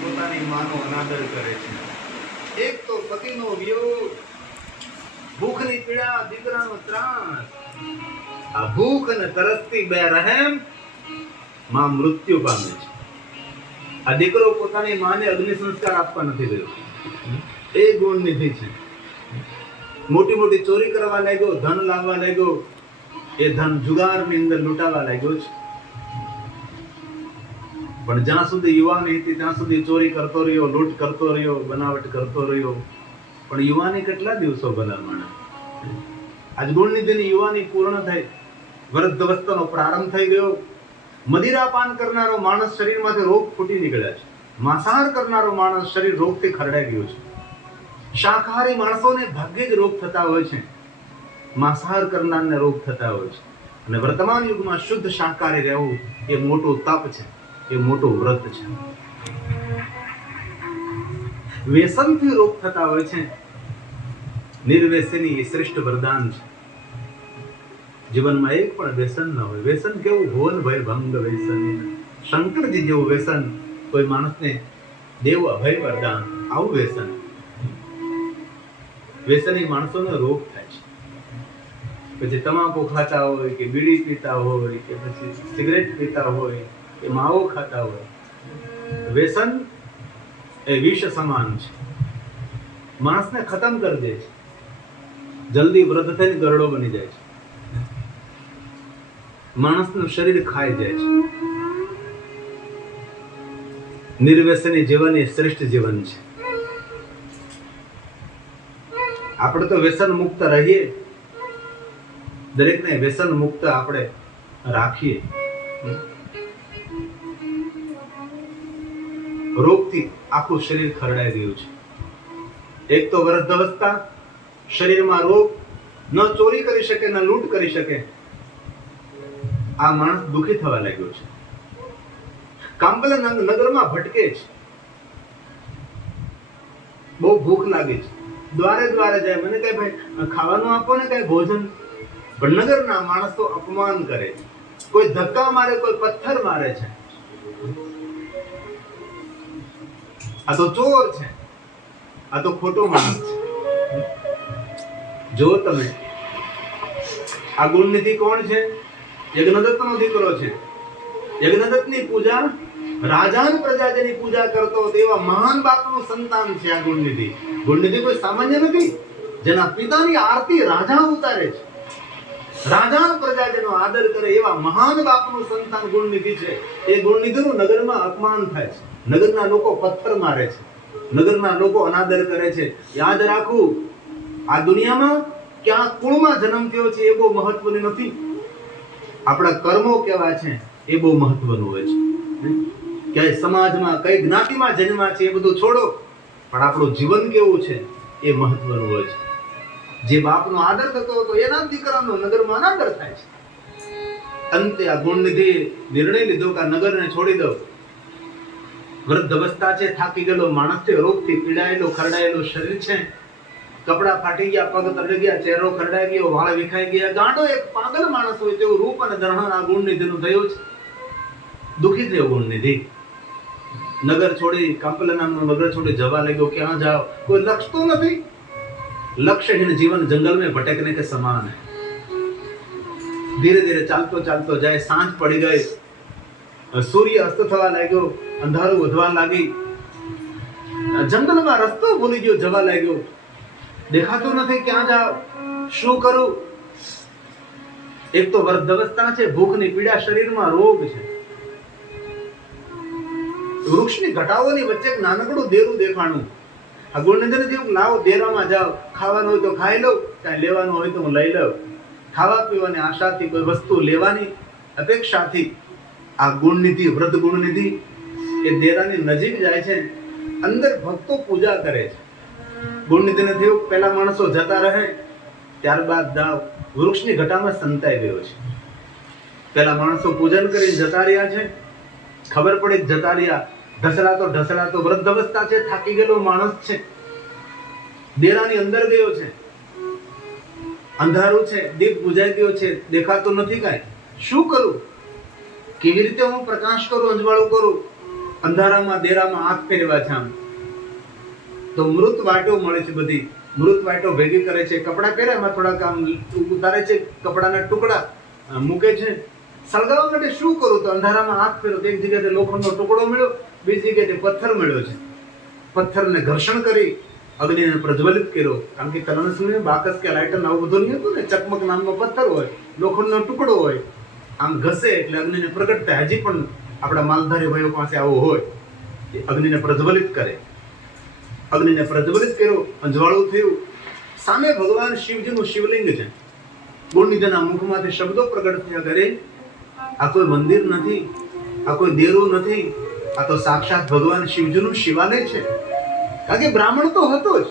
પોતાની માનો અનાદર કરે છે. એક તો પતિનો વિયોગ, ભૂખની પીડા, દીકરાનો ત્રાસ. આ ભૂખ અને તરસથી બે રહેમ માં મૃત્યુ પામે છે. આ દીકરો પોતાની માને અગ્નિ સંસ્કાર આપવા નથી રહ્યો. એ ગુણનિધિ છે. મોટી મોટી ચોરી કરવા લાગ્યો, ધન લાવવા લાગ્યો, એ ધન જુગારની અંદર લૂંટાવા લાગ્યો છે. પણ જ્યાં સુધી યુવાની હતી ત્યાં સુધી ચોરી કરતો રહ્યો, લૂંટ કરતો રહ્યો, બનાવટ કરતો રહ્યો. પણ યુવાની કેટલા દિવસો ભલામણ. આજ ગુણનિધિની યુવાની પૂર્ણ થઈ, વૃદ્ધાવસ્થાનો પ્રારંભ થઈ ગયો. મદિરા પાન કરનારો માણસ શરીરમાંથી રોગ ફૂટી નીકળ્યા છે. માંસાહાર કરનારો માણસ શરીર રોગથી ખરડાઈ ગયું છે. શાકાહારી માણસોને ભાગ્યે જ રોગ થતા હોય છે, માંસાહાર કરનારને રોગ થતા હોય છે. અને વર્તમાન યુગમાં શુદ્ધ શાકાહારી રહેવું એ મોટું તપ છે, એ મોટું વ્રત છે. વ્યસનથી રોગ થતા હોય છે, નિર્વ્યસની એ શ્રેષ્ઠ વરદાન છે. જીવનમાં એક પણ વ્યસન ન હોય. વ્યસન કેવું? ભોન ભય ભંગ વ્યસન. શંકરજી જેવું વ્યસન કોઈ માણસને દેવ અભય વરદાન. આવું વ્યસન. વ્યસની માણસોનો રોગ થાય છે. પછી તમાકુ ખાતા હોય કે બીડી પીતા હોય કે પછી સિગરેટ પીતા હોય કે માવો ખાતા હોય. વ્યસન એ વિષ સમાન છે. માણસને ખતમ કરી દે છે. જલ્દી વૃદ્ધ થઈને ગરડો બની જાય છે. માણસનું શરીર ખાઈ જાય છે. નિર્વ્યસની જીવન એ શ્રેષ્ઠ જીવન છે. આપણે તો વ્યસન મુક્ત રહીએ, દરેકને વ્યસન મુક્ત આપણે રાખીએ. રોગથી આખું શરીર ખરડાઈ ગયું છે. એક તો વૃદ્ધાવસ્થા, શરીરમાં રોગ, ન ચોરી કરી શકે, ન લૂંટ કરી શકે. આ માણસ દુઃખી થવા લાગ્યો છે. કાંપલા નગરમાં ભટકે છે. બહુ ભૂખ લાગે છે. દ્વારે દ્વારે જાય, મને કઈ ભાઈ ખાવાનું આપો ને, કઈ ભોજન. પણ નગરના માણસ તો અપમાન કરે છે. કોઈ ધક્કા મારે, કોઈ પથ્થર મારે છે. આ તો ચોર છે, આ તો ખોટો માણસ છે. જો તમે આ ગુણનિધિ કોણ છે? યજ્ઞદત્તનો દીકરો છે. યજ્ઞદત્તની પૂજા, રાજાન પ્રજા જેની પૂજા કરતો તેવા મહાન બાપનું સંતાન છે આ ગુણનિધિ. ગુણનિધિ કોઈ સામાન્ય નથી. જેના પિતાની આરતી રાજા ઉતારે છે, રાજાન પ્રજા જેનો આદર કરે એવા મહાન બાપનું સંતાન ગુણનિધિ છે. એ ગુણનિધિનું નગરમાં અપમાન થાય છે. નગરના લોકો પથ્થર મારે છે. નગરના લોકો અનાદર કરે છે. યાદ રાખવું, આ દુનિયામાં ક્યાં કુળમાં જન્મ થયો છે એ બહુ મહત્વનું નથી. આપણા કર્મો કેવા છે એ બહુ મહત્વનું હોય છે. ક્યાંય સમાજમાં કઈ જ્ઞાતિમાં જન્મ્યા છે એ બધું છોડો, પણ આપણું જીવન કેવું છે એ મહત્વનું હોય છે. જે બાપનો આદર થતો હતો એના દીકરાનો નગરમાં અનાદર થાય છે. અંતે આ ગુણનિધિ નિર્ણય લીધો કે આ નગરને છોડી દો. વૃદ્ધ અવસ્થા છે, થાકી ગયેલો માણસ છે, રોગથી પીડાયેલો ખરડાયેલો શરીર છે. કપડા ફાટી ગયા, પગ તળી ગયા, ચહેરો ખરડાઈ ગયો, વાળ વિખાઈ ગયા. ગાંડો એક પાગલ માણસ હોય તેવું રૂપ અને દર્શન આ ગુણનિધિનું થયું છે. દુઃખી થયો ગુણનિધિ. નગર છોડી, કાંપલા નામનું નગર છોડી જવા લાગ્યો. ક્યાં જાઓ? કોઈ લક્ષ્ય તો નથી. લક્ષ્યહીન જીવન જંગલ में भटकने के समान है. धीरे धीरे ચાલતો ચાલતો જાય. સાંજ પડી ગઈ, સૂર્ય અસ્ત થવા લાગ્યો, અંધારું વધવા લાગી. જંગલમાં રસ્તો ભૂલી ગયો, જવા લાગ્યો. દેખાતું નથી, ક્યાં જાવ, શું કરું? એક તો વૃદ્ધાવસ્થા છે, ભૂખની પીડા, શરીરમાં રોગ છે. વૃક્ષની ઘટાઓની વચ્ચે એક નાનકડું દેરું દેખાણું. આ ગુણનિધિને જેવું, લાવો દેરામાં જાઓ, ખાવાનું હોય તો ખાઈ લો, કાંઈ લેવાનું હોય તો હું લઈ લઉં. ખાવા પીવાની આશાથી, કોઈ વસ્તુ લેવાની અપેક્ષાથી આ ગુણનિધિ, વૃદ્ધ ગુણનિધિ એ દેરાની નજીક જાય છે. અંદર ભક્તો પૂજા કરે છે. ગુણનિધિને થયું પહેલા માણસો જતા રહે, ત્યારબાદ દાવ વૃક્ષની ઘટામાં સંતાઈ ગયો છે. પેલા માણસો પૂજન કરીને જતા રહ્યા છે, ખબર પડે કે જતા રહ્યા, ઢસડાતો વૃદ્ધ અવસ્થા છે, થાકી ગયેલો માણસ છે, ડેરાની અંદર ગયો છે, અંધારું છે, દીપ બુજાઈ ગયો છે, દેખાતું નથી કાંઈ, શું કરું? કેવી રીતે હું પ્રકાશ કરું, અંજવાળું કરું? અંધારામાં ડેરામાં હાથ ફેરવા છે આમ તો મૃત વાટો મળે છે, બધી મૃત વાટો ભેગી કરે છે, કપડા પહેરે એમાં થોડાક આમ ઉતારે છે, કપડાના ટુકડા મૂકે છે, સળગાવવા માટે શું કરું? તો અંધારામાં હાથ ફેરો તો એક જગ્યાએ લોખંડનો ટુકડો મળ્યો, બીજી જગ્યાએ પથ્થર મળ્યો છે, પથ્થરને ઘર્ષણ કરી અગ્નિને પ્રજ્વલિત કર્યો. કારણ કે કલણ સમયે બાકસ કે લાઇટર આવું બધું નહીં હતું ને, ચકમક નામનો પથ્થર હોય, લોખંડનો ટુકડો હોય, આમ ઘસે એટલે અગ્નિને પ્રગટ થાય. હજી પણ આપણા માલધારી ભાઈઓ પાસે આવો હોય, અગ્નિને પ્રજ્વલિત કરે, અગ્નિને પ્રજ્વલિત કર્યો, અંજવાળું થયું. સામે ભગવાન શિવજીનું શિવલિંગ છે, ગુણનિધિના મુખમાંથી શબ્દો પ્રગટ થયા કરે, આ કોઈ મંદિર નથી, આ કોઈ દેરું નથી, આ તો સાક્ષાત ભગવાન શિવજીનું શિવાલય છે. કારણ કે બ્રાહ્મણ તો હતો જ,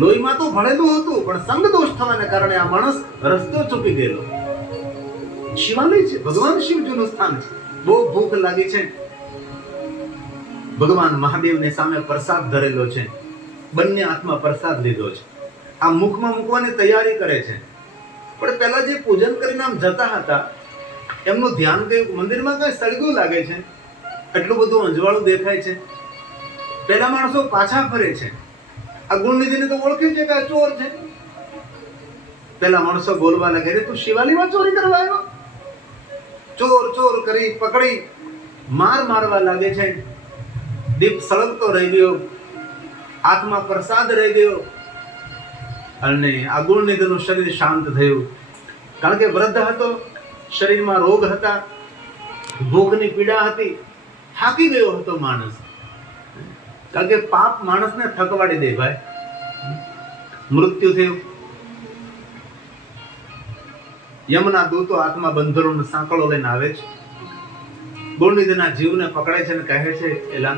લોહીમાં તો ભળેલું હતું, પણ સંગ દોષ થવાને કારણે આ માણસ રસ્તો ચૂકી ગયેલો. શિવાલય છે, ભગવાન શિવજીનું સ્થાન છે. બહુ ભૂખ લાગી છે, ભગવાન મહાદેવની સામે પ્રસાદ ધરેલો છે, બંને હાથમાં પ્રસાદ લીધો છે, આ મુખમાં મૂકવાની તૈયારી કરે છે. પણ પહેલા જે પૂજન કરીને આમ જતા હતા એમનું ધ્યાન ગયું, મંદિરમાં કઈ સળગું લાગે છે, એટલું બધું અંજવાળું દેખાય છે. પેલા માણસો પાછા ફરે છે, આ ગુણનિધિને તો ઓળખે છે કે આ ચોર છે. પેલા માણસો બોલવા લાગે, તું શિવાલયમાં ચોરી કરવા આવ્યો? ચોર ચોર કરી પકડી મારવા લાગે છે. દીપ સળગતો રહી ગયો, હાથમાં પ્રસાદ રહી ગયો, અને આ ગુણનિધિનું શરીર શાંત થયું. કારણ કે વૃદ્ધ હતો, શરીરમાં રોગ હતા, ભૂખની પીડા હતી, થાકી ગયો હતો માણસ. કારણ કે પાપ માણસને થકવાડી દે ભાઈ. મૃત્યુ થયું. યમના દૂતો હાથમાં બંધરોનો સાંકળો લઈને આવે છે, ગુણનિધિના જીવને પકડે છે અને કહે છે, એલા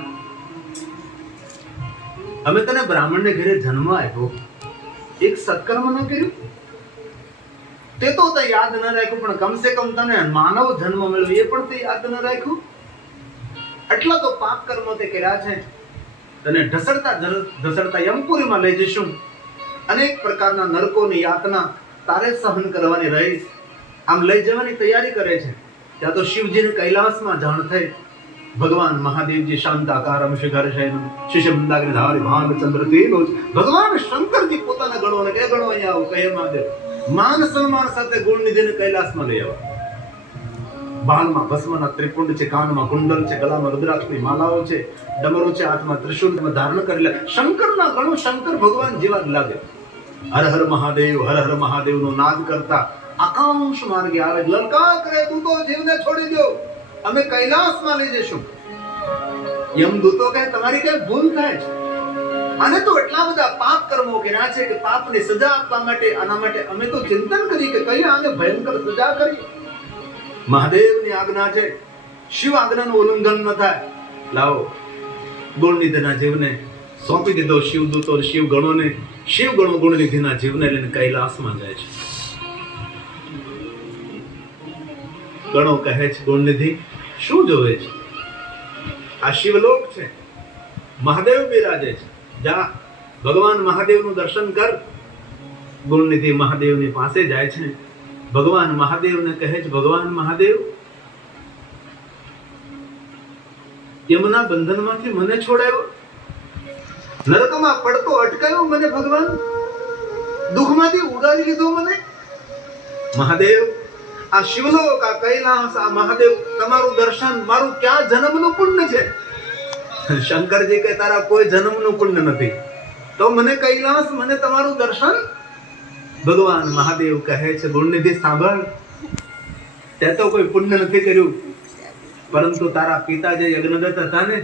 અમે તને બ્રાહ્મણને ઘરે જન્મ આપ્યો, એક સત્કર્મ ન કર્યું, તે તો તે યાદ ન રાખ્યું, પણ કમસે કમ તને માનવ જન્મ મળ્યો એ પણ તે યાદ ન રાખ્યું. એટલા તો પાપ કર્મો તે કર્યા છે, તને ઢસડતા યમપુરીમાં લઈ જઈશું, અનેક પ્રકારના નરકોની યાતના તારે સહન કરવાની રહી. આમ લઈ જવાની તૈયારી કરે છે. ત્યાં તો શિવજીને કૈલાસમાં જાણ થઈ. ભગવાન મહાદેવજી શાંતાકારમ શિખર શયનમ શિશમંદાગ્નિ ધારી ભાનુચંદ્ર તેલોજ. ભગવાન શંકરજી પોતાના ગણોને કે ગણો અહીંયા આવો, કહે મહાદેવ. માન સન્માન સાથે ગુણનિધિને કૈલાસમાં લઈ આવ્યા. બાલમાં ભસ્મના ત્રિપુંડ છે, કાનમાં કુંડલ છે, ગળામાં રુદ્રાક્ષની માલાઓ છે, ડમરો છે, હાથમાં ત્રિશૂળ ધારણ કરેલા શંકરના ગણો શંકર ભગવાન જેવા લાગે. હર હર મહાદેવ, હર હર મહાદેવનો નાદ કરતા આકાંક્ષ માર્ગે આવે, લલકાર કરે, તું તો જીવને છોડી દો, અમે કૈલાસમાં લઈ જઈશું. યમદૂતો કહે, તમારી કઈ ભૂલ થાય છે, આને તો એટલા બધા પાપ કર્મો કર્યા છે કે પાપની સજા આપવા માટે, આના માટે અમે તો ચિંતન કરી કે કઈ આને ભયંકર સજા કરી. મહાદેવની આજ્ઞા છે, શિવ આજ્ઞાનું ઉલ્લંઘન ન થાય. લાવો, ગુણનિધિના જીવને સોંપી દીધો શિવદૂતો, શિવ ગણોને. શિવ ગણો ગુણનિધિના જીવને લઈને કૈલાસમાં જાય છે. ગણો કહે છે, ગુણનિધિ શું જોવે છે? આ શિવલોક છે, મહાદેવ બિરાજે છે, જા ભગવાન મહાદેવનું દર્શન કર. ગુણનિધિ મહાદેવની પાસે જાય છે. ભગવાન મહાદેવને કહે છે, ભગવાન મહાદેવ, યમના બંધનમાંથી મને છોડાયો, નરકમાં પડતો અટકાયો મને ભગવાન, દુઃખમાંથી ઉગારી લીધો મને. મહાદેવ, આ શિવલોક, આ કૈલાસ, આ મહાદેવ, તમારું દર્શન મારું ક્યાં જન્મનું પુણ્ય છે? શંકરજી કે તારા કોઈ જન્મનું પુણ્ય નથી, તો મને કૈલાસ, મને તમારું દર્શન. ભગવાન મહાદેવ કહે છે, ગુણનિધિ સાંભળ, તે તો કોઈ પુણ્ય નથી કર્યું, પરંતુ તારા પિતા જે યજ્ઞદત્ત હતા ને,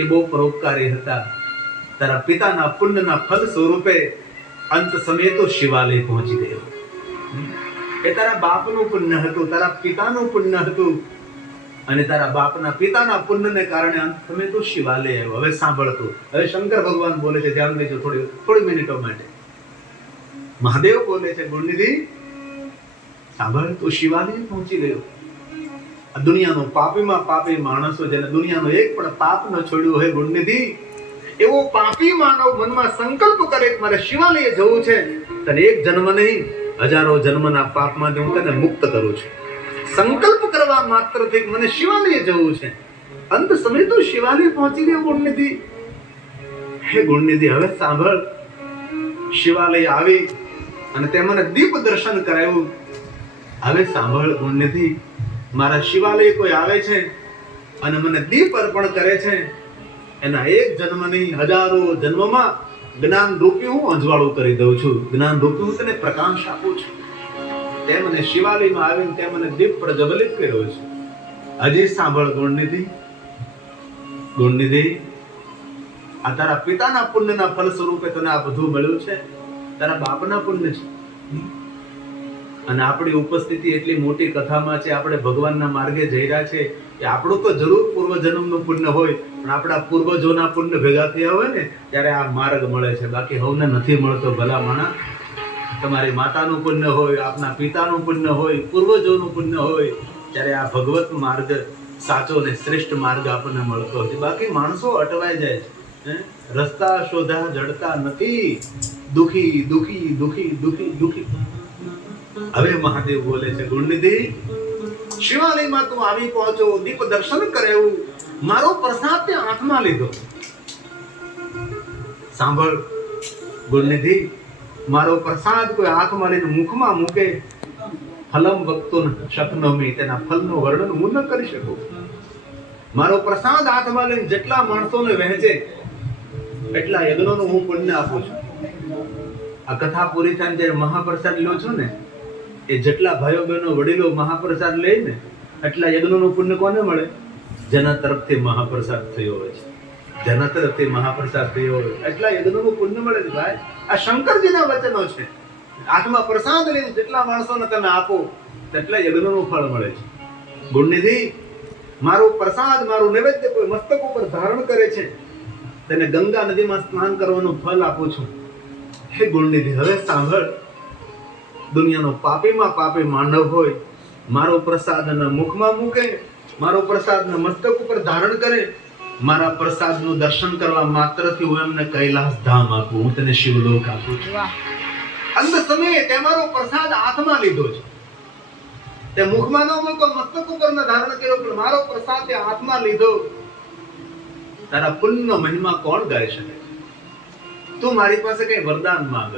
એ બહુ પરોપકારી હતા. તારા પિતાના પુણ્યના ફલ સ્વરૂપે અંત સમયે તો શિવાલય પહોંચી ગયો. એ તારા બાપનું પુણ્ય હતું, તારા પિતાનું પુણ્ય હતું, અને તારા બાપના પિતાના પુણ્યને કારણે અંત સમયે તો શિવાલય આવ્યો. હવે સાંભળતું, હવે શંકર ભગવાન બોલે છે, ધ્યાન દેજો થોડી મિનિટો માટે. મહાદેવ બોલે છે, ગુણનિધિ સાંભળ, તું શિવાલય પહોંચી ગયો, આ દુનિયાનો પાપીમાં પાપી માણસો જેને દુનિયાનો એક પણ પાપ ન છોડ્યું હોય ગુણનિધિ, એવો પાપી માનવ મનમાં સંકલ્પ કરે કે મારે શિવાલય જવું છે, તને એક જન્મ નહીં હજારો જન્મના પાપમાંથી હું તને મુક્ત કરું છું. સંકલ્પ કરવા માત્રથી મને શિવાલય જવું છે. અંત સમય તો શિવાલય પહોંચી ગયો ગુણનિધિ. હે ગુણનિધિ, હવે સાંભળ. શિવાલય આવી અને તે મને દીપ દર્શન કરાવ્યું. હવે સાંભળ ગુણનિધિ, મારા શિવાલય કોઈ આવે છે અને મને દીપ અર્પણ કરે છે, એના એક જન્મ નહીં હજારો જન્મમાં જ્ઞાન રૂપી હું અંજવાળું કરી દઉં છું. જ્ઞાન રૂપી હું તને પ્રકાશ આપું છું. તે મને શિવાલયમાં આવીને તે મને દીપ પ્રજ્વલિત કર્યો છે. હજી સાંભળ ગુણનિધિ, ગુણનિધિ, આ તારા પિતાના પુણ્યના ફલ સ્વરૂપે તને આ બધું મળ્યું છે. તારા બાપના પુણ્ય છે. અને આપણી ઉપસ્થિતિ એટલી મોટી કથામાં છે, આપણે ભગવાનના માર્ગે જઈ રહ્યા છે, કે આપણું તો જરૂર પૂર્વજન્મનું પુણ્ય હોય, પણ આપણા પૂર્વજોના પુણ્ય ભેગા થયા હોય ને ત્યારે આ માર્ગ મળે છે. બાકી હવને નથી મળતો. ભલા માણા, તમારી માતાનું પુણ્ય હોય, આપના પિતાનું પુણ્ય હોય, પૂર્વજોનું પુણ્ય હોય, ત્યારે આ ભગવત માર્ગ સાચો ને શ્રેષ્ઠ માર્ગ આપણને મળતો હોય. બાકી માણસો અટવાઈ જાય છે. રસ્તા શોધા જડતા નથી. દુખી દુખી દુખી દુખી દુખી. હવે મહાદેવ બોલે છે, ગુણનિધિ, શિવાલયમાં તું આવી પહોંચો, દીપ દર્શન કરાવ્યું, મારો પ્રસાદ તે હાથમાં લીધો. સાંભળ ગુણનિધિ, મારો પ્રસાદ કોઈ હાથમાં લઈને મુખમાં મૂકે, ફલમ વક્તુન શક્નોમી, તેના ફલનું વર્ણન હું ન કરી શકું. મારો પ્રસાદ હાથમાં લઈને જેટલા માણસોને વહેંચે એટલા યજ્ઞોનું હું પુણ્ય આપું છું. આ કથા પૂરી થાય જ્યારે મહાપ્રસાદ લો છો ને, એ જેટલા ભાઈઓ બહેનો વડીલો મહાપ્રસાદ લે ને એટલા યજ્ઞોનું પુણ્ય કોને મળે? જેના તરફથી મહાપ્રસાદ થયો હોય છે. જેના તરફથી મહાપ્રસાદ થયો હોય એટલા યજ્ઞોનું પુણ્ય મળે છે. ભાઈ, આ શંકરજીના વચનો છે. હાથમાં પ્રસાદ લઈને જેટલા માણસોને તમે આપો તેટલા યજ્ઞોનું ફળ મળે છે. ગુણનિધિ, મારો પ્રસાદ, મારું નૈવેદ્ય કોઈ મસ્તક ઉપર ધારણ કરે છે, તેને ગંગા નદીમાં સ્નાન કરવાનું ફળ આપું છું. હે ગુણનિધિ, હવે સાંભળ. દુનિયાનો પાપીમાં પાપી માનવ હોય, મારો પ્રસાદના મુખમાં મૂકે, મારો પ્રસાદના મસ્તક ઉપર ધારણ કરે, મારા પ્રસાદનું દર્શન કરવા માત્રથી હું એમને કૈલાસ ધામ આપું, હું તને શિવલોક આપું છું. અંત સમયે તે મારો પ્રસાદ હાથમાં લીધો છે. તે મુખમાં ન મૂકો, મસ્તક ઉપર ન ધારણ કર્યો, પણ મારો પ્રસાદ તે હાથમાં લીધો. તારા પુણ્યનો મહિમા કોણ ગાઈ શકે? તું મારી પાસે કઈ વરદાન માંગ.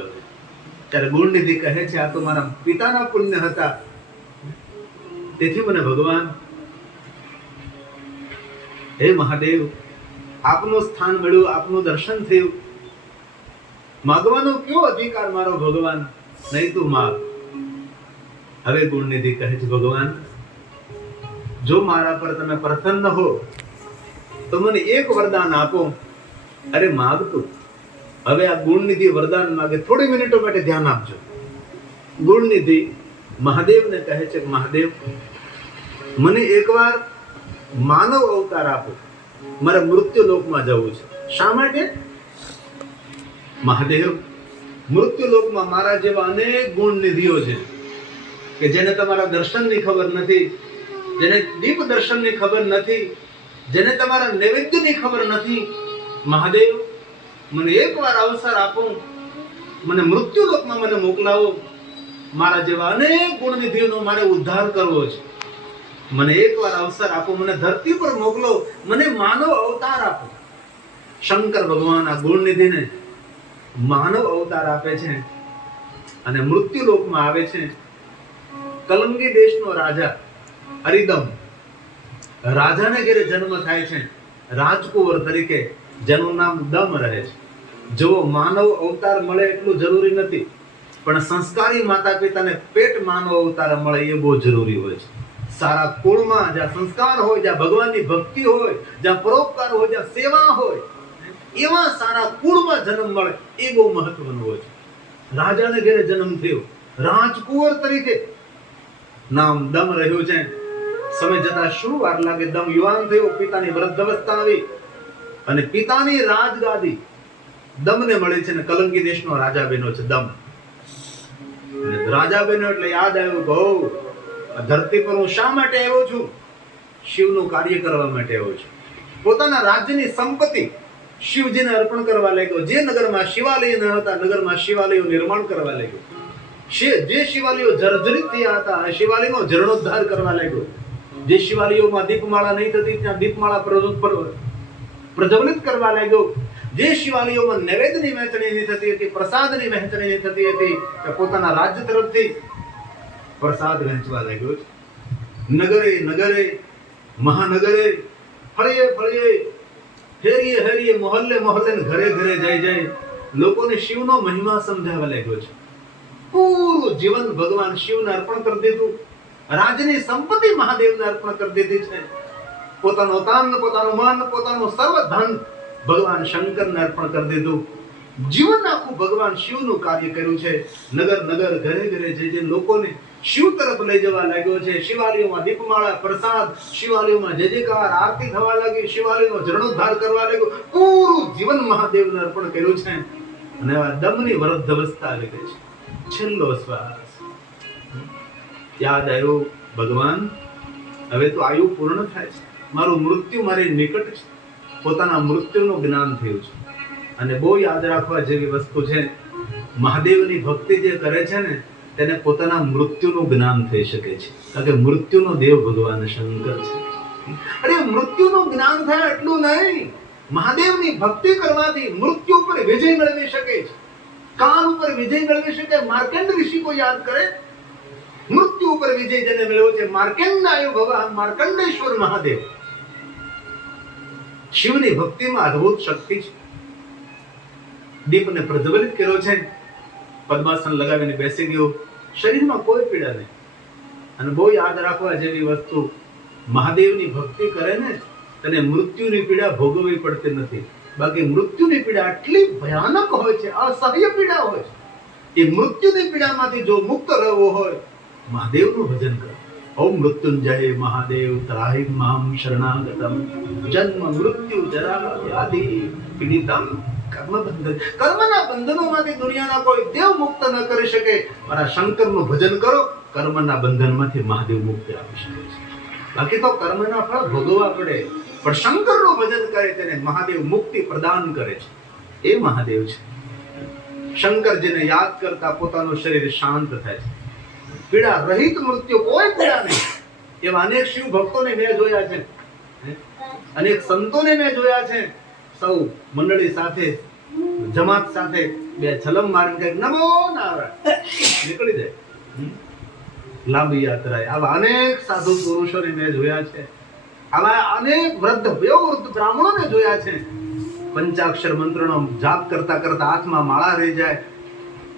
ત્યારે ગુણનિધિ કહે છે, આ તો મારા પિતાના પુણ્ય હતા, તેથી મને ભગવાન, હે મહાદેવ, આપનું સ્થાન મળ્યું, આપનું દર્શન થયું. માગવાનો કયો અધિકાર મારો ભગવાન? નહીં તું માગ. હવે ગુણનિધિ કહે છે, ભગવાન, જો મારા પર તમે પ્રસન્ન હો તો મને એક વરદાન આપો. અરે માગ તું. હવે આ ગુણનિધિ વરદાન માગે. થોડી મિનિટો માટે ધ્યાન આપજો. ગુણનિધિ મહાદેવને કહે છે, મહાદેવ, મને એકવાર માનવ અવતાર આપો, મારે મૃત્યુ લોકમાં જવું છે. શા માટે? મહાદેવ, મૃત્યુ લોકમાં મારા જેવા અનેક ગુણનિધિઓ છે કે જેને તમારા દર્શનની ખબર નથી, જેને દીપ દર્શનની ખબર નથી, જેને તમારા નૈવેદ્યની ખબર નથી. મહાદેવ, મને એકવાર અવસર આપો, મને મૃત્યુ લોકમાં મને મોકલાવો. મારા જેવા અનેક ગુણનિધિઓનો મારે ઉદ્ધાર કરવો છે. મને એકવાર અવસર આપો, મને ધરતી પર મોકલો, મને માનવ અવતાર આપો. શંકર ભગવાન આ ગુણનિધિને માનવ અવતાર આપે છે અને મૃત્યુ લોકમાં આવે છે. કલંગી દેશનો રાજા અરિદમ, રાજાને ઘેરે જન્મ થાય છે રાજકુંવર તરીકે, જેનું નામ દમ રહે છે. જો માનવ અવતાર મળે એટલું જરૂરી નથી, પણ સંસ્કારી માતા પિતાને પેટ માનવ અવતાર મળે એ બહુ જરૂરી હોય છે. સારા કુળમાં જ્યાં સંસ્કાર હોય, જ્યાં ભગવાનની ભક્તિ હોય, જ્યાં પરોપકાર હોય, જ્યાં સેવા હોય, એવા સારા કુળમાં જન્મ મળે એ બહુ મહત્વનું હોય છે. રાજાને ઘેરે જન્મ થયો, રાજકુંવર તરીકે નામ દમ રહ્યું છે. સમય જતા શું વાર લાગે, દમ યુવાન થયો, પિતાની વૃદ્ધાવસ્થા આવી અને પિતાની રાજગાદી દમને મળે છે. ને કલંગી દેશનો રાજા બન્યો છે દમ. રાજા બન્યો એટલે યાદ આવ્યું, બહુ ધરતી પર હું શા માટે આવ્યો છું? શિવનું કાર્ય કરવા માટે આવ્યો છે. પોતાના રાજ્યની સંપત્તિ શિવજીને અર્પણ કરવા લાગ્યો. જે નગરમાં શિવાલય ન હતા, નગરમાં શિવાલયો નિર્માણ કરવા લાગ્યો. જે શિવાલયો જર્જરિત થયા હતા, આ શિવાલયનો જીર્ણોદ્ધાર કરવા લાગ્યો. જે શિવાલયોમાં દીપમાળા નહીં થતી, ત્યાં દીપમાળા પ્રજ્વલિત કરવા લાગ્યો. જે શિવાલયોમાં નૈવેદ્યની વહેંચણી નહીં થતી હતી, પ્રસાદની વહેંચણી નહીં થતી હતી, તે પોતાના રાજ્ય તરફથી પ્રસાદ વહેંચવા લાગ્યો. નગરે નગરે મહાનગરે ફળીએ ફળીએ હેરીએ હેરીએ મોહલ્લે મોહલ્લે ઘરે ઘરે જઈ જઈ લોકોને શિવનો મહિમા સમજાવવા લાગ્યો છે. પૂરું જીવન ભગવાન શિવને અર્પણ કરી દીધું. રાજ્યની સંપત્તિ મહાદેવને અર્પણ કરી દીધી છે. પોતાનો તન, પોતાનું મન, પોતાનું સર્વ ધન ભગવાન શંકરને અર્પણ કરી દીધું. જીવન આખું ભગવાન શિવનું કાર્ય કર્યું છે. નગર નગર ઘરે ઘરે જઈ લોકોને શિવ તરફ લઈ જવા લાગ્યો છે. શિવાલયોમાં દીપમાળા, પ્રસાદ, શિવાલયોમાં જય જયકાર, આરતી થવા લાગી, શિવાલયનો જીર્ણોદ્ધાર કરવા લાગ્યો. પૂરું જીવન મહાદેવને અર્પણ કર્યું છે. અને આ દમની વૃદ્ધ અવસ્થા આવી ગઈ છે. છેલ્લો શ્વાસ. યાદ આવ્યું, ભગવાન હવે તો આયુ પૂર્ણ થાય છે, મારું મૃત્યુ મારી નિકટ છે. પોતાના મૃત્યુનું જ્ઞાન થયું છે. અને બહુ યાદ રાખવા જેવી વસ્તુ છે, મહાદેવની ભક્તિ જે કરે છે ને તેને પોતાના મૃત્યુનું જ્ઞાન થઈ શકે છે. કારણ કે મૃત્યુનો દેવ ભગવાન શંકર છે. અરે મૃત્યુનું જ્ઞાન થાય એટલું નહીં, મહાદેવની ભક્તિ કરવાથી મૃત્યુ ઉપર વિજય મેળવી શકે છે, કાલ ઉપર વિજય મેળવી શકે. માર્કંડ ઋષિ को યાદ કરે, મૃત્યુ ઉપર વિજય જેને મેળવ્યો છે માર્કંડાય ભગવાન માર્કંડેશ્વર મહાદેવ. શિવની ભક્તિમાં અદ્ભુત શક્તિ છે. દીપને પ્રજ્વલિત કર્યો છે, પદ્માસન લગાવીને બેસી ગયો. શરીરમાં કોઈ પીડા નહીં. અને બહુ યાદ રાખવા જેવી વસ્તુ, મહાદેવની ભક્તિ કરે ને તેને મૃત્યુની પીડા ભોગવવી પડતી નથી. બાકી મૃત્યુની પીડા આટલી ભયાનક હોય છે, અસહ્ય પીડા હોય છે. એ મૃત્યુની પીડામાંથી જો મુક્ત રહેવો હોય, મહાદેવનું ભજન કરો. ઓમ મૃત્યુંજય મહાદેવ ત્રાહિ મામ શરણાગતમ જન્મ મૃત્યુ જરા વ્યાધિ પીડિતમ કર્મબંધન. કર્મના બંધનોમાંથી દુનિયાના કોઈ દેવ મુક્ત ન કરી શકે. મારા શંકરનું ભજન કરો, કર્મના બંધનમાંથી મહાદેવ મુક્તિ આપી શકે છે. બાકી તો કર્મના ફળ ભોગવવા પડે, પણ શંકરનું ભજન કરે તેને મહાદેવ મુક્તિ પ્રદાન કરે છે. એ મહાદેવ છે. શંકરજીને યાદ કરતા પોતાનું શરીર શાંત થાય છે. પીડા રહિત મૃત્યુ, કોઈ પીડા નહીં. એવા અનેક શિવ ભક્તોને મેં જોયા છે, અનેક સંતોને મેં જોયા છે. સૌ મંડળી સાથે, જમાત સાથે બે છલમ મારીને કઈક નમો નારાયણ નીકળી જાય. લાંબી યાત્રાએ આવા અનેક સાધુ પુરુષોને મેં જોયા છે. આવા અનેક વૃદ્ધ બ્રાહ્મણોને જોયા છે. પંચાક્ષર મંત્રનો જાપ કરતા કરતા હાથમાં માળા રહી જાય.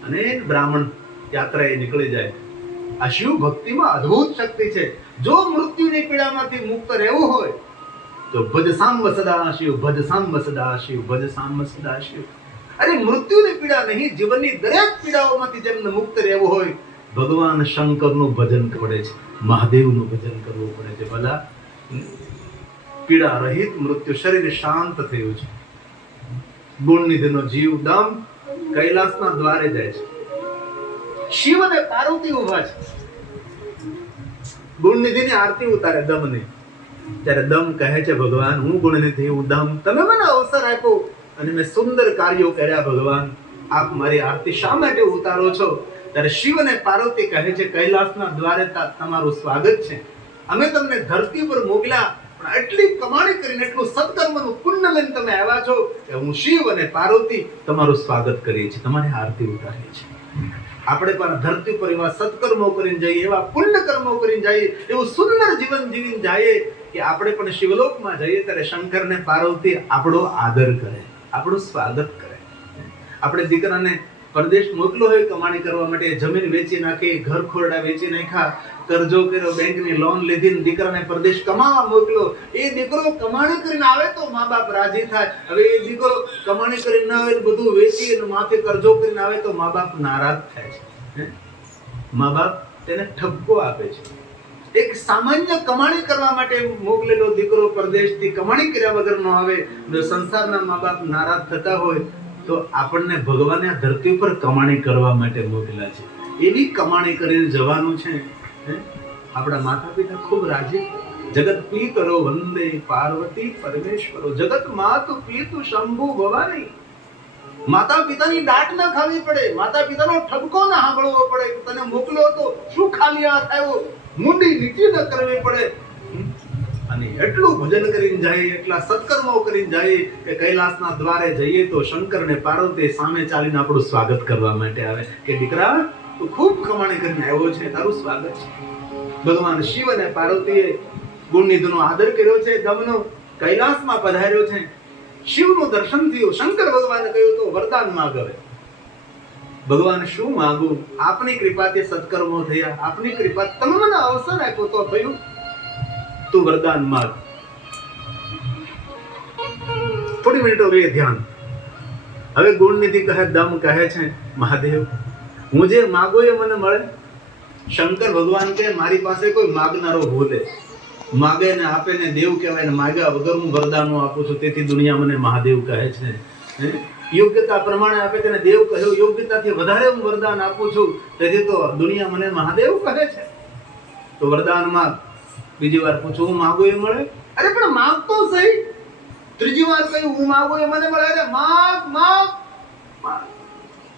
અનેક બ્રાહ્મણ યાત્રાએ નીકળી જાય. આ શિવ ભક્તિમાં અદ્ભુત શક્તિ છે. જો મૃત્યુની પીડામાંથી મુક્ત રહેવું હોય તો ભજ સાંબ સદા શિવ, ભજ સાંબ સદા શિવ, ભજ સાંબ સદા શિવ. અરે મૃત્યુની પીડા નહીં, જીવનની દરેક પીડાઓમાંથી જેમને મુક્ત રહેવું હોય, ભગવાન શંકરનું ભજન પડે છે, મહાદેવનું ભજન કરવું પડે છે. બધા પીડા રહિત મૃત્યુ, શરીર શાંત થયું છે. ગુણનિધિનો જીવ દમ કૈલાસના દ્વારે જાય છે. શિવ અને પાર્વતી ઉભા છે. ગુણનિધિની આરતી ઉતારે દમને. ત્યારે દમ કહે છે, ભગવાન હું ગુણનિધિ હું દમ, તમે મને અવસર આપ્યો અને મેં સુંદર કાર્યો કર્યા. ભગવાન આપ મારી આરતી શા માટે ઉતારો છો? ત્યારે શિવ અને પાર્વતી કહે છે, કૈલાસના દ્વારે તમારું સ્વાગત છે. અમે તમને ધરતી પર મોકલ્યા, પણ એટલી કમાણી કરીને, એટલું સત્કર્મનું પુણ્ય લઈને તમે આવ્યા છો કે હું શિવ અને પાર્વતી તમારું સ્વાગત કરીએ છીએ, તમારી આરતી ઉતારીએ છીએ. આપણે પણ ધરતી પર એવા સત્કર્મો કરીને જઈએ, એવા પુણ્ય કર્મો કરીને જઈએ, એવું સુંદર જીવન જીવીને જઈએ કે આપણે પણ શિવલોકમાં જઈએ ત્યારે શંકર ને પાર્વતી આપણો આદર કરે, આપણું સ્વાગત કરે. આપણે દીકરાને પરદેશ મોકલો હોય કમાણી કરવા માટે, જમીન વેચી નાખી, ઘર ખોરડા વેચી નાખ્યા, કરજો કર્યો, બેંકની લોન લીધી, દીકરાને પરદેશ કમાવા મોકલો. એ દીકરો કમાણી કરીને આવે તો મા બાપ રાજી થાય. હવે એ દીકરો કમાણી કરીને ના આવે, બધું વેચી અને માથે કરજો કરીને આવે તો મા બાપ નારાજ થાય છે. મા બાપ તેને ઠપકો આપે છે. એક સામાન્ય કમાણી કરવા માટે મોકલેલો દીકરો પરદેશથી કમાણી કર્યા વગર ન આવે, જો સંસારના મા બાપ નારાજ થતા હોય તો આપણને ભગવાને આ ધરતી ઉપર કમાણી કરવા માટે મોકલ્યા છે. એવી કમાણી કરીને જવાનું છે. આપણા માતા પિતા ખૂબ રાજી, જગત પીતરો વંદે પાર્વતી પરમેશ્વરો. જગત માતુ પિતુ શંભુ ભવાની. માતા પિતાની દાટ ન ખાવી પડે, માતા પિતાનો ઠપકો ન સાંભળવો પડે. તને મોકલ્યો તો શું ખાલી હાથ આવ્યો, મુંડી નીચી ન કરવી પડે. અને એટલું ભજન કરીને જાય, એટલા સત્કર્મો કરીને જાય કે કૈલાસના દ્વારે જઈએ તો શંકર ને પાર્વતી સામે ચાલીને આપણું સ્વાગત કરવા માટે આવે કે દીકરા તું ખૂબ કમાણી કરીને આવ્યો છે, તારું સ્વાગત છે. ભગવાન શિવ અને પાર્વતીએ ગુણનિધિનો આદર કર્યો છે, દમનો કૈલાસમાં પધાર્યો છે. શિવનું દર્શન થયું. શંકર ભગવાને કહ્યું તો વરદાન માંગ. હવે ભગવાન શું માંગુ? આપની કૃપાથી સત્કર્મો થયા, આપની કૃપા તમે મને અવસર આપ્યો તો થયું. તું વરદાન માંગ. થોડી મિનિટો લઈએ ધ્યાન. હવે ગુણનિધિ કહે, દમ કહે છે મહાદેવ હું જે માગો એ મને મળે. શંકર ભગવાન કે મારી પાસે કોઈ માગનારો ભૂલે, માગે ને આપે ને દેવ કહેવાય, ને માગ્યા વગર હું વરદાનો આપું છું, તેથી દુનિયા મને મહાદેવ કહે છે. યોગ્યતા પ્રમાણે આપે તેને દેવ કહ્યું, યોગ્યતાથી વધારે હું વરદાન આપું છું, તેથી તો દુનિયા મને મહાદેવ કહે છે. તો વરદાન માંગ. બીજી વાર પૂછું હું માગો એ મળે? અરે પણ માગ તો સહી. ત્રીજી વાર કહ્યું હું માગો એ મને મળે. અરે માગ માગ.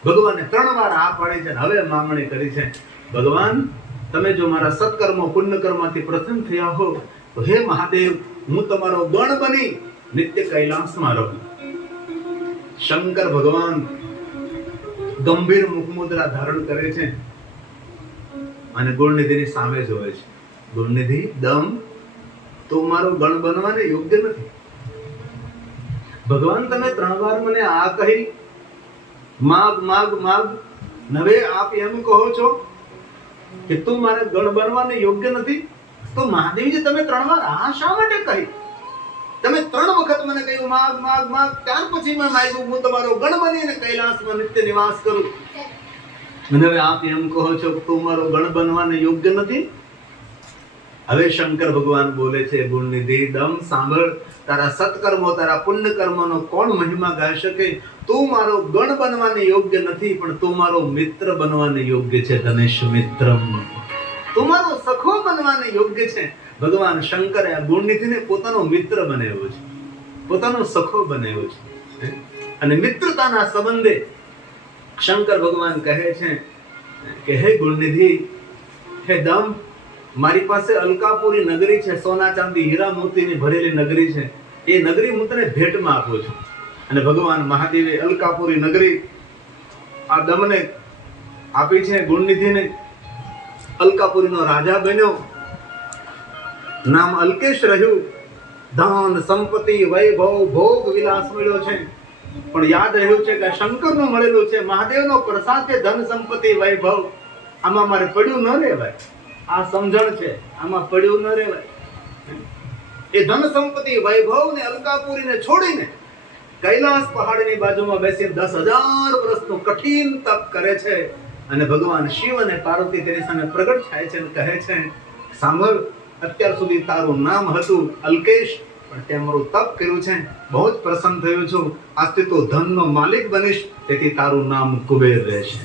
ભગવાને 3 વાર આ પાડી છે, હવે માંગણી કરી છે. ભગવાન તમે જો મારા સત્કર્મો પુણ્યકર્મથી પ્રસન્ન થયા હો તો હે મહાદેવ હું તમારો ગણ બની નિત્ય કૈલાસમાં રહું. શંકર ભગવાન ગંભીર મુખમુદ્રા ધારણ કરે છે અને ગુણનિધિની સામે જોવે છે. ગુણનિધિ દમ તો મારો ગણ બનવાને યોગ્ય નથી. ભગવાન તમે 3 વાર મને આ કહી માગ માગ માગ, હવે આપ એમ કહો છો કે તું મારે ગણ બનવાને યોગ્ય નથી. તો મહાદેવજી તમે 3 વાર આ શા માટે કહી? તમે 3 વખત મને કહ્યું માગ માગ માગ, ત્યાર પછી મેં માંગ્યું હું તમારો ગણ બનીને કૈલાસમાં નિત્ય નિવાસ કરું. અને હવે આપ એમ કહો છો કે તું મારો ગણ બનવાને યોગ્ય નથી. હવે શંકર ભગવાન બોલે છે ગુણનિધિ દમ સાંભળ, તારા સત્કર્મો તારા પુણ્ય કર્મનો કોણ મહિમા ગાઈ શકે? તું મારો ગણ બનવાને યોગ્ય નથી, પણ તું મારો મિત્ર બનવાને યોગ્ય છે. ધનેશ મિત્રમ, તું મારો સખો બનવાને યોગ્ય છે. ભગવાન શંકરે આ ગુણનિધિને પોતાનો મિત્ર બનાવ્યો છે, પોતાનો સખો બનાવ્યો છે. અને મિત્રતાના સંબંધે શંકર ભગવાન કહે છે કે હે ગુણનિધિ, હે દમ, મારી પાસે અલકાપુરી નગરી છે, સોના ચાંદી હીરા મોતીની ભરેલી નગરી છે. એ નગરી હું તને ભેટમાં આપું છું. અને ભગવાન મહાદેવે અલકાપુરી નગરી આ દમને આપી છે. ગુણનિધિને અલકાપુરીનો રાજા બન્યો, નામ અલ્કેશ રહ્યું. ધન સંપત્તિ વૈભવ ભોગ વિલાસ મળ્યો છે, પણ યાદ રહ્યું છે કે શંકરનો મળેલું છે, મહાદેવનો પ્રસાદ છે. ધન સંપત્તિ વૈભવ આમાં મારે પડ્યું ન રહેવાય. આ સમજણ છે, આમાં પડ્યું ન રહેવાય. એ ધન સંપત્તિ વૈભવ ને અલકાપુરીને છોડીને કૈલાસ પહાડની બાજુમાં બેસી 10,000 વર્ષનું કઠિન તપ કરે છે. અને ભગવાન શિવ અને પાર્વતી તેની સામે પ્રગટ થાય છે અને કહે છે સાંભળ, અત્યાર સુધી તારું નામ હતું અલ્કેશ, પણ તે મારું તપ કર્યું છે, બહુ જ પ્રસન્ન થયો છું. આજથી તો ધનનો માલિક બનીશ, તેથી તારું નામ કુબેર રહેશે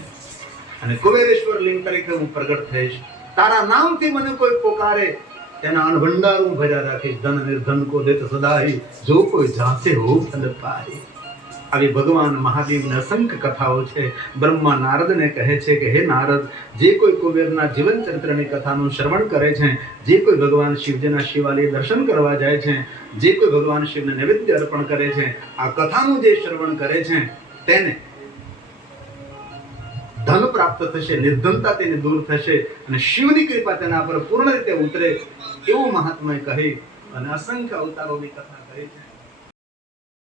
અને કુબેરેશ્વર લિંગ તરીકે હું પ્રગટ થઈશ. તારા નામથી મને કોઈ પોકારે તેના અનભંડાર હું ભર્યા રાખીશ. ધન નિર્ધન કો દેત સદાઈ, જો કોઈ જાસે હો ફલ પાય. આવી ભગવાન મહાદેવની અસંખ્ય કથાઓ છે. બ્રહ્મા નારદને કહે છે કે હે નારદ, જે કોઈ કુબેરના જીવન ચરિત્રની કથાનું શ્રવણ કરે છે, જે કોઈ ભગવાન શિવજીના શિવાલય દર્શન કરવા જાય છે, જે કોઈ ભગવાન શિવને નૈવેદ્ય અર્પણ કરે છે, આ કથાનું જે શ્રવણ કરે છે તેને ધન પ્રાપ્ત થશે, નિર્ધનતા તેની દૂર થશે અને શિવની કૃપા તેના પર પૂર્ણ રીતે ઉતરે એવું મહાત્માએ કહી અને અસંખ્ય અવતારોની કથા કરી છે.